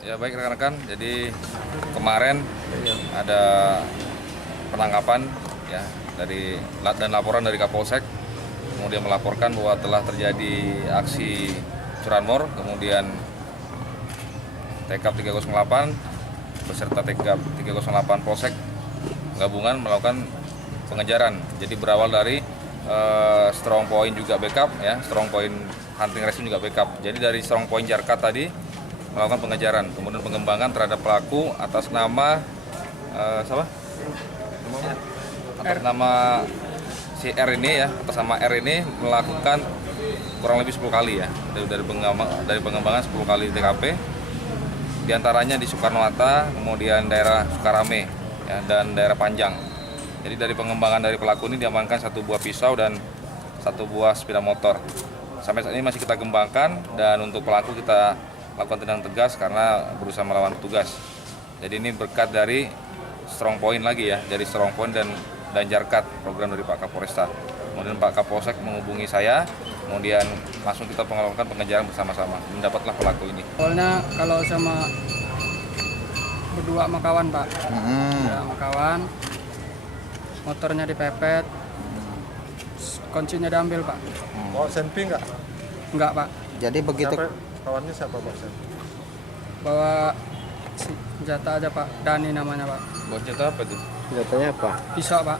Ya baik rekan-rekan, jadi kemarin ada penangkapan ya dan laporan dari Kapolsek, kemudian melaporkan bahwa telah terjadi aksi curanmor, kemudian TK 308 beserta TK 308 Polsek gabungan melakukan pengejaran. Jadi berawal dari strong point juga backup ya, strong point hunting rescue juga backup. Jadi dari strong point Jarkat tadi melakukan pengejaran, kemudian pengembangan terhadap pelaku atas nama atas nama si R ini ya, atas nama R ini melakukan kurang lebih 10 kali ya, dari pengembangan 10 kali di TKP, diantaranya di Soekarno-Hatta, kemudian daerah Sukarame ya, dan daerah Panjang. Jadi dari pengembangan dari pelaku ini diamankan 1 buah pisau dan 1 buah sepeda motor. Sampai saat ini masih kita kembangkan, dan untuk pelaku kita lakukan tindakan tegas karena berusaha melawan petugas. Jadi ini berkat dari strong point lagi ya, dari strong point dan Jarkat, program dari Pak Kapolresta. Kemudian Pak Kapolsek menghubungi saya, kemudian langsung kita melakukan pengejaran bersama-sama. Mendapatlah pelaku ini. Awalnya kalau sama berdua sama kawan Pak, sama kawan, motornya dipepet, kuncinya diambil Pak. Oh, senpi nggak? Enggak Pak, Jadi begitu Kawannya siapa Pak? bawa senjata aja Pak, Dani namanya Pak, Buat cerita apa tuh? senjatanya apa? pisau Pak.